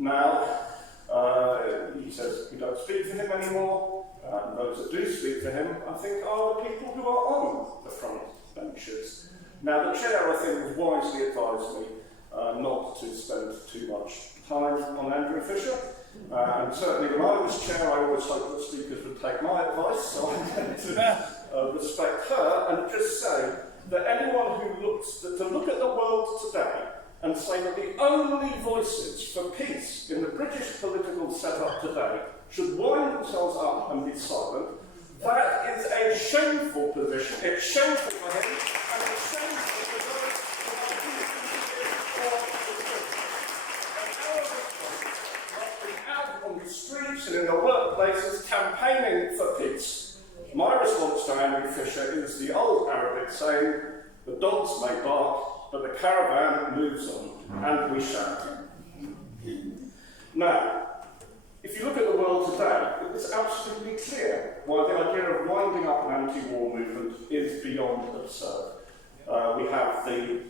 Now, he says we don't speak to him anymore. Those that do speak to him, I think, are the people who are on the front benches. Now, the chair, I think, wisely advised me not to spend too much time on Andrew Fisher. And certainly when I was chair, I always hoped that speakers would take my advice, so I'm going to respect her and just say that anyone who looks to look at the world today and say that the only voices for peace in the British political setup today should wind themselves up and be silent, that is a shameful position. It's shameful for him, and it's shameful for those who are out on the streets and in the workplaces campaigning for peace. My response to Andrew Fisher is the old Arabic saying, the dogs may bark, but the caravan moves on, and we shan't. Now, if you look at the world today, it's absolutely clear why the idea of winding up an anti-war movement is beyond absurd. We have the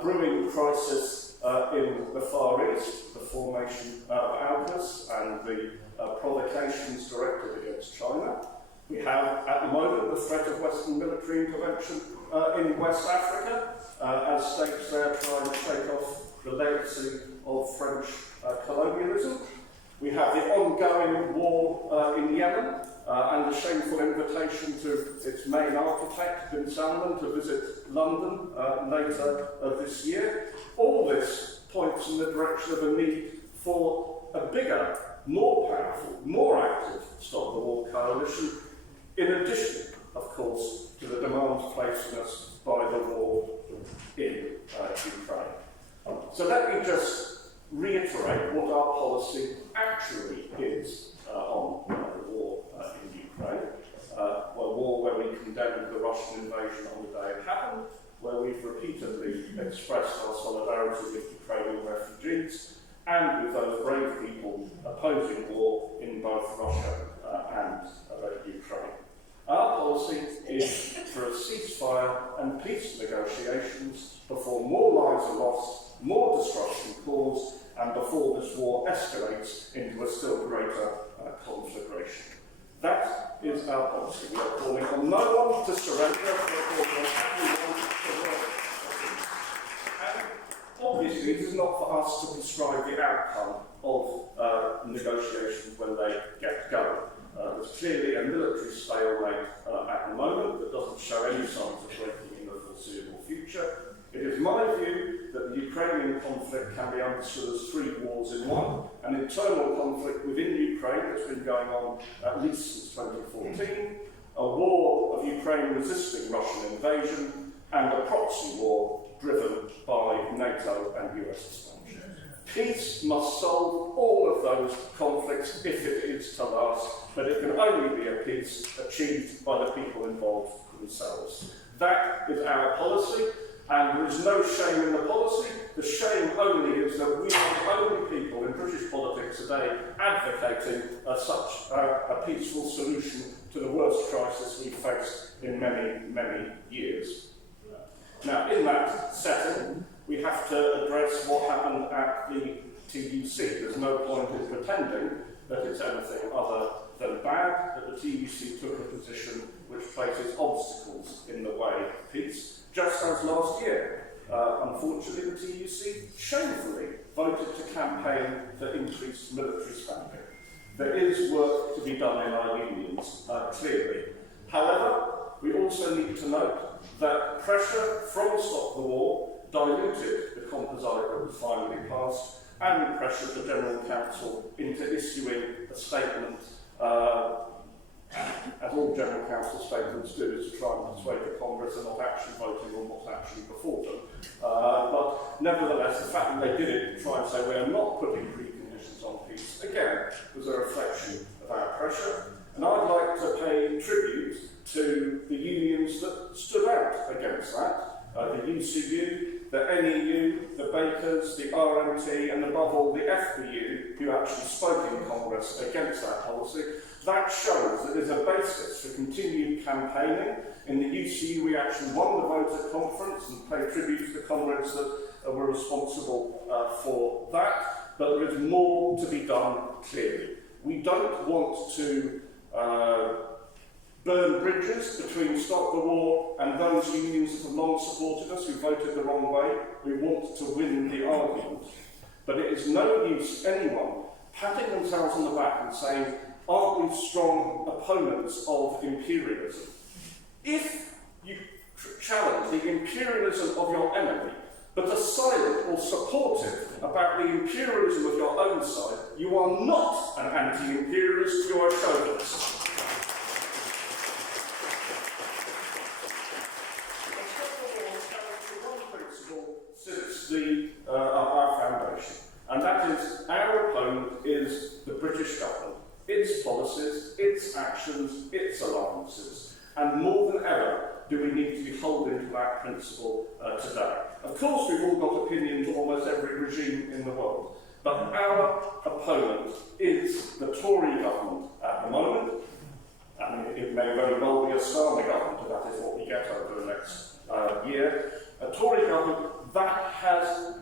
brewing crisis in the Far East, the formation of AUKUS and the provocations directed against China. We have, at the moment, the threat of Western military intervention in West Africa, as states there try to shake off the legacy of French colonialism. We have the ongoing war in Yemen and the shameful invitation to its main architect, Bin Salman, to visit London later this year. All this points in the direction of a need for a bigger, more powerful, more active Stop the War coalition, in addition, of course, to the demands placed on us by the war in Ukraine. So let me just reiterate what our policy actually is on the war in Ukraine. A war where we condemned the Russian invasion on the day it happened, where we've repeatedly expressed our solidarity with Ukrainian refugees and with those brave people opposing war in both Russia and Ukraine. Our policy is for a ceasefire and peace negotiations before more lives are lost, more destruction caused, and before this war escalates into a still greater conflagration. That is our policy. We are calling on no one to surrender, we are calling on everyone to work. And obviously, it is not for us to prescribe the outcome of negotiations when they get going. There's clearly a military stalemate at the moment that doesn't show any signs of breaking in the foreseeable future. It is my view that the Ukrainian conflict can be understood as three wars in one: an internal conflict within Ukraine that's been going on at least since 2014, a war of Ukraine resisting Russian invasion, and a proxy war driven by NATO and US expansion. Peace must solve all of those conflicts if it is to last, but it can only be a peace achieved by the people involved themselves. That is our policy, and there is no shame in the policy. The shame only is that we are the only people in British politics today advocating such a peaceful solution to the worst crisis we've faced in many, many years. Now, in that setting, we have to address what happened at the TUC. There's no point in pretending that it's anything other than bad, that the TUC took a position which places obstacles in the way of peace, just as last year. Unfortunately, the TUC shamefully voted to campaign for increased military spending. There is work to be done in our unions, clearly. However, we also need to note that pressure from Stop the War diluted the composite that was finally passed, and pressure the General Council into issuing a statement, as all General Council statements do, is to try and persuade the Congress and not actually voting on what's actually before them. But nevertheless, the fact that they did it to try and say we are not putting preconditions on peace, again, was a reflection of our pressure. And I'd like to pay tribute to the unions that stood out against that. The UCU, the NEU, the Bakers, the RMT, and above all the FBU, who actually spoke in Congress against that policy. That shows that there's a basis for continued campaigning. In the UCU, we actually won the vote at conference and pay tribute to the comrades that were responsible for that. but there is more to be done clearly. We don't want to burn bridges between Stop the War and those unions that have long supported us who voted the wrong way. We want to win the argument. But it is no use anyone patting themselves on the back and saying, aren't we strong opponents of imperialism? If you challenge the imperialism of your enemy, but are silent or supportive about the imperialism of your own side, you are not an anti-imperialist, you are a chauvinist. Since our foundation, and that is our opponent is the British government, its policies, its actions, its alliances, and more than ever do we need to be holding to that principle today. Of course, we've all got opinions on almost every regime in the world, but our opponent is the Tory government at the moment. I mean, it may very well be a Starmer government, and that is what we get over the next year. A Tory government that has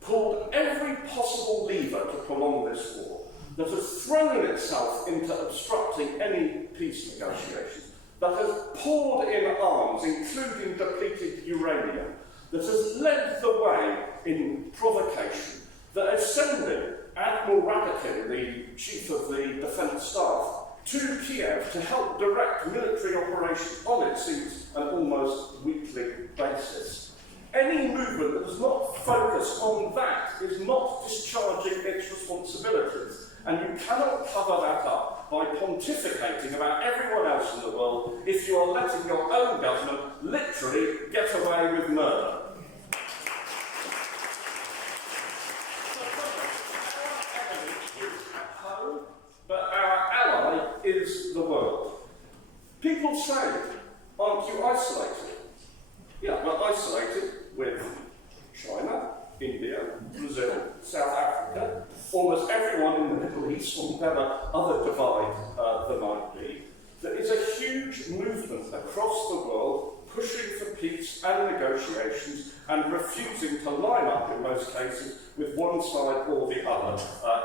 pulled every possible lever to prolong this war, that has thrown itself into obstructing any peace negotiations, that has poured in arms, including depleted uranium, that has led the way in provocation, that has sent Admiral Radakin, the Chief of the Defence Staff, to Kiev to help direct military operations on, it seems, an almost weekly basis. Any movement that does not focus on that is not discharging its responsibilities, and you cannot cover that up by pontificating about everyone else in the world if you are letting your own government literally get away with murder. Our enemy is at home, but our ally is the world. People say, aren't you isolated? Yeah, we're isolated with China, India, Brazil, South Africa, almost everyone in the Middle East, or whatever other divide there might be. There is a huge movement across the world pushing for peace and negotiations and refusing to line up, in most cases, with one side or the other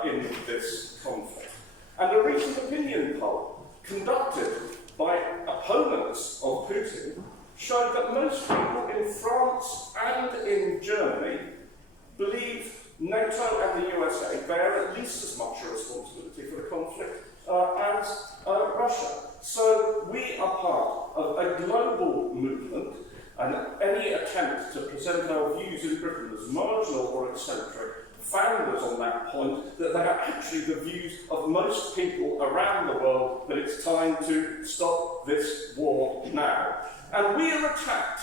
in this conflict. And a recent opinion poll conducted by opponents of Putin showed that most people in France and in Germany believe NATO and the USA bear at least as much a responsibility for the conflict as Russia. So we are part of a global movement, and any attempt to present our views in Britain as marginal or eccentric founders on that point, that they are actually the views of most people around the world, that it's time to stop this war now. And we are attacked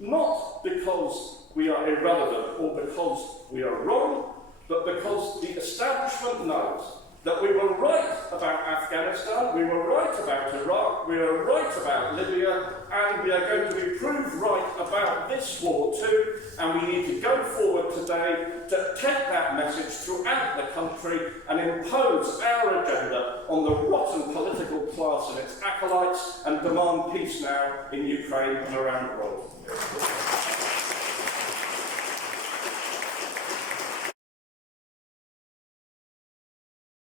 not because we are irrelevant or because we are wrong, but because the establishment knows that we were right about Afghanistan, we were right about Iraq, we were right about Libya, and we are going to be proved right about this war too, and we need to go forward today to take that message throughout the country and impose our agenda on the rotten political class and its acolytes and demand peace now in Ukraine and around the world.